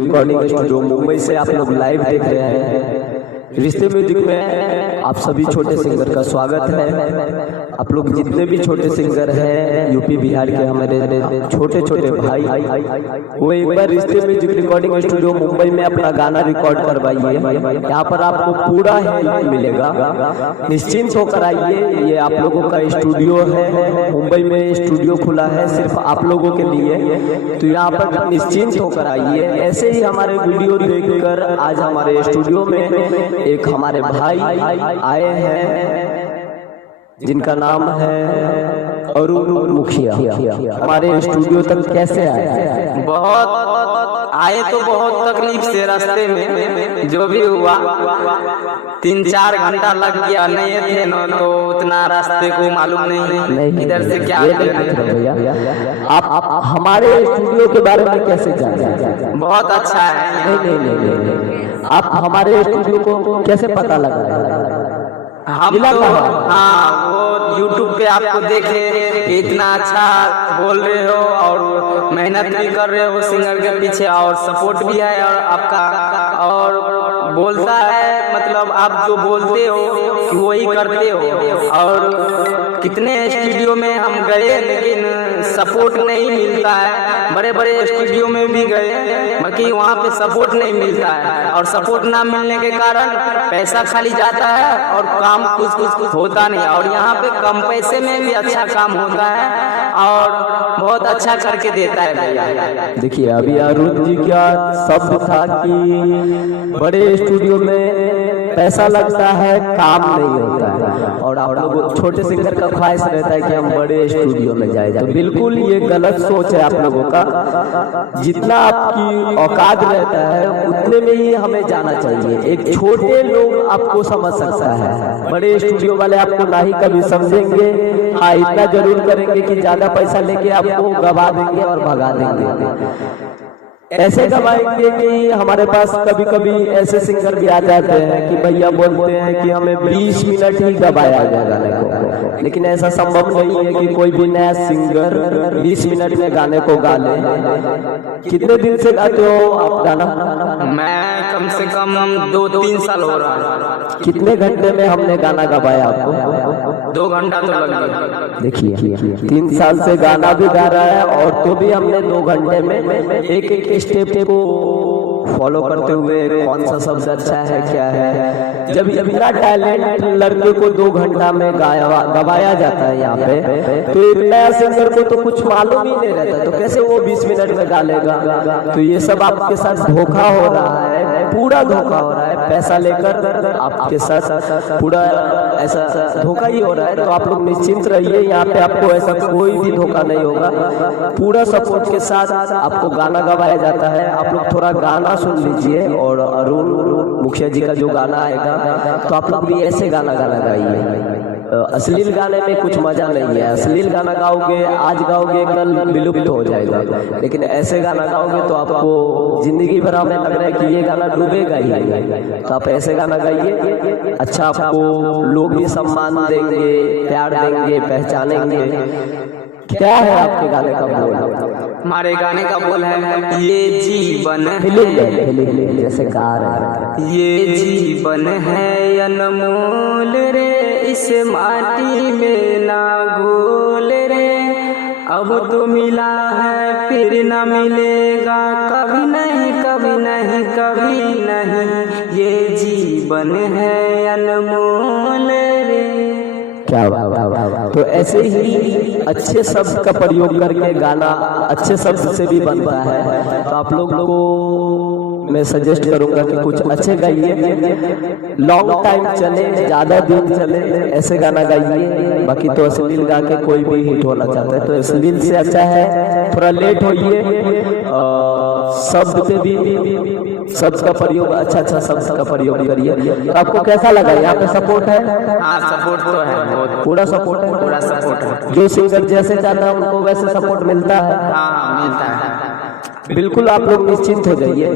Recording studio Mumbai से आप लोग लाइव देख रहे हैं। रिश्ते म्यूजिक में आप सभी छोटे सिंगर का स्वागत है। आप लोग जितने भी छोटे सिंगर हैं यूपी बिहार के हमारे छोटे छोटे भाई, वो एक बार रिश्ते म्यूजिक रिकॉर्डिंग स्टूडियो मुंबई में अपना गाना रिकॉर्ड करवाइए। यहाँ पर आपको पूरा हेल्प मिलेगा, निश्चिंत होकर आइए। ये आप लोगों का स्टूडियो है, मुंबई में स्टूडियो खुला है सिर्फ आप लोगों के लिए, तो यहाँ पर निश्चिंत होकर आइए। ऐसे ही हमारे वीडियो देखकर आज हमारे स्टूडियो में एक हमारे भाई आए हैं जिनका नाम है अरुण मुखिया। हमारे स्टूडियो तक कैसे आए? बहुत आए तो बहुत तकलीफ से, रास्ते में जो भी हुआ 3-4 घंटा लग गया। नहीं थे ना तो उतना रास्ते को मालूम नहीं इधर से क्या भैया। आप हमारे स्टूडियो के बारे में कैसे जाने? बहुत अच्छा है। नहीं, आप हमारे स्टूडियो को कैसे पता लगा? हम तो हाँ, वो YouTube पे आपको देखे, इतना अच्छा बोल रहे हो और मेहनत भी कर रहे हो सिंगर के पीछे, और सपोर्ट भी है और आपका, और बोलता है मतलब आप जो बोलते हो कि वही करते हो। और कितने स्टूडियो में हम गए लेकिन सपोर्ट नहीं मिलता है। बड़े बड़े स्टूडियो में भी गए बाकी वहाँ पे सपोर्ट नहीं मिलता है, और सपोर्ट ना मिलने के कारण पैसा खाली जाता है और काम कुछ होता नहीं। और यहाँ पे कम पैसे में भी अच्छा काम होता है और बहुत अच्छा करके देता है भैया। देखिए अभी अरुण जी क्या शब्द था कि बड़े स्टूडियो में पैसा लगता है, काम नहीं होता है, और आप लोग छोटे सिंगर का ख्वाहिश रहता है कि हम बड़े स्टूडियो में जाए। तो बिल्कुल ये गलत सोच है आप लोगों का। जितना आपकी औकात रहता है उतने में ही हमें जाना चाहिए। एक छोटे लोग आपको समझ सकता है, बड़े स्टूडियो वाले आपको ना ही कभी समझेंगे। हाँ, इतना जरूर करेंगे कि ज्यादा पैसा लेके आपको गवा देंगे और भगा देंगे। ऐसे गवाएंगे कि हमारे पास कभी कभी ऐसे सिंगर भी आ जाते हैं कि भैया बोलते हैं कि हमें 20 मिनट ही गवाया जाए गाने को, लेकिन ऐसा संभव नहीं है कि कोई भी नया सिंगर 20 मिनट में गाने को गा ले। कितने दिन से गाते हो आप गाना? मैं कम से कम 2-3 साल हो रहा है। कितने घंटे में हमने गाना गवाया आपको? 2 घंटा तो लग गया। देखिए 3 साल से गाना भी गा रहा है, और तो भी हमने 2 घंटे में एक स्टेप को फॉलो करते हुए कौन सा शब्द अच्छा है क्या है। जब इतना टैलेंट लड़के को 2 घंटा में गवाया जाता है यहाँ पे, तो एक नया सिंगर को तो कुछ मालूम ही नहीं रहता, तो कैसे वो 20 मिनट में गा लेगा? तो ये सब आपके साथ धोखा हो रहा है, पूरा धोखा हो रहा है। पैसा लेकर आपके साथ पूरा ऐसा धोखा ही हो रहा है। तो आप लोग निश्चिंत रहिए, यहाँ पे आपको ऐसा कोई भी धोखा नहीं होगा। पूरा सपोर्ट के साथ आपको गाना गवाया जाता है। आप लोग थोड़ा गाना सुन लीजिए, और अरुण मुखिया जी का जो गाना आएगा तो आप लोग भी ऐसे गाना गाइए। अश्लील गाने में कुछ मजा नहीं है। अश्लील गाना गाओगे, आज गाओगे कल विलुप्त हो जाएगा, लेकिन ऐसे गाना गाओगे तो आपको जिंदगी भर हमें लग रहा है कि ये गाना डूबेगा ही। तो आप ऐसे गाना गाइए, अच्छा आपको लोग भी सम्मान देंगे, प्यार देंगे, पहचानेंगे। क्या है आपके गाने का बोल? हमारे गाने का बोल है ये जीवन है, जैसे गा रहे हैं, ये जीवन है अनमोल रे, इस माटी में ना घोल रे। अब तो मिला है फिर न मिलेगा, कभी नहीं कभी नहीं कभी नहीं, ये जीवन है अनमोल रे। क्या बात। तो ऐसे ही अच्छे शब्द का प्रयोग करके गाना अच्छे शब्द से भी बनता है। तो आप लोग को मैं सजेस्ट करूंगा कि कुछ अच्छे गाइए, लॉन्ग टाइम चले, ज्यादा दिन चले, ऐसे गाना गाइए। बाकी तो अश्लील गा के कोई भी हिट होना चाहता है, तो अश्लील से अच्छा है थोड़ा लेट होइए। शब्द पे भी शब्द का प्रयोग, अच्छा शब्द का प्रयोग करिए। तो आपको कैसा लगा? यहाँ पे सपोर्ट है? हाँ, सपोर्ट तो है, पूरा सपोर्ट है, पूरा सपोर्ट है। जो सिंगर जैसे चाहता है उनको वैसे सपोर्ट मिलता है। हाँ, मिलता है। बिल्कुल आप लोग निश्चिंत हो जाइए।